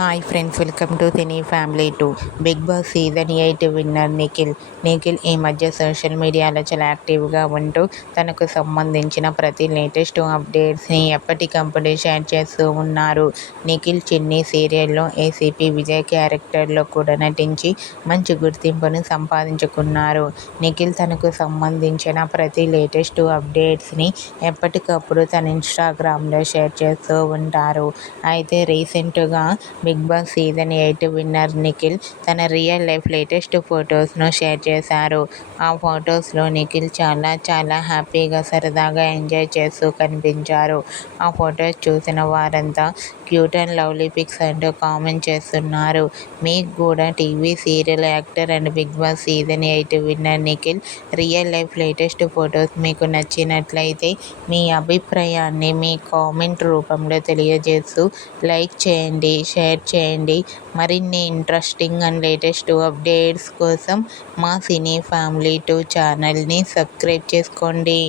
Hi friends, welcome to cine family 2. Bigg Boss season 8 winner Nikhil ఈ మధ్య social మీడియాలో చాలా యాక్టివ్గా ఉంటూ తనకు సంబంధించిన ప్రతి లేటెస్ట్ అప్డేట్స్ని ఎప్పటికప్పుడు షేర్ చేస్తూ ఉన్నారు. నిఖిల్ చిన్ని సీరియల్లో ఏసీపీ విజయ్ క్యారెక్టర్లో కూడా నటించి మంచి గుర్తింపును సంపాదించుకున్నారు. నిఖిల్ తనకు సంబంధించిన ప్రతి లేటెస్ట్ అప్డేట్స్ని ఎప్పటికప్పుడు తన ఇన్స్టాగ్రామ్లో షేర్ చేస్తూ ఉంటారు. అయితే రీసెంట్గా Bigg Boss season 8 winner Nikhil తన రియల్ లైఫ్ లేటెస్ట్ ఫొటోస్ను షేర్ చేశారు. ఆ ఫొటోస్లో నిఖిల్ చాలా హ్యాపీగా సరదాగా ఎంజాయ్ చేస్తూ కనిపించారు. ఆ ఫొటోస్ చూసిన వారంతా క్యూట్ అండ్ లవ్లీ పిక్స్ అంటూ కామెంట్ చేస్తున్నారు. మీకు కూడా TV serial actor and Bigg Boss season 8 winner Nikhil real life latest photos మీకు నచ్చినట్లయితే మీ అభిప్రాయాన్ని మీ కామెంట్ రూపంలో తెలియజేస్తూ లైక్ చేయండి, షేర్ చేయండి. మరిన్ని ఇంట్రెస్టింగ్ అండ్ లేటెస్ట్ అప్డేట్స్ కోసం మా సినీ ఫ్యామిలీ 2 ఛానల్ని సబ్స్క్రైబ్ చేసుకోండి.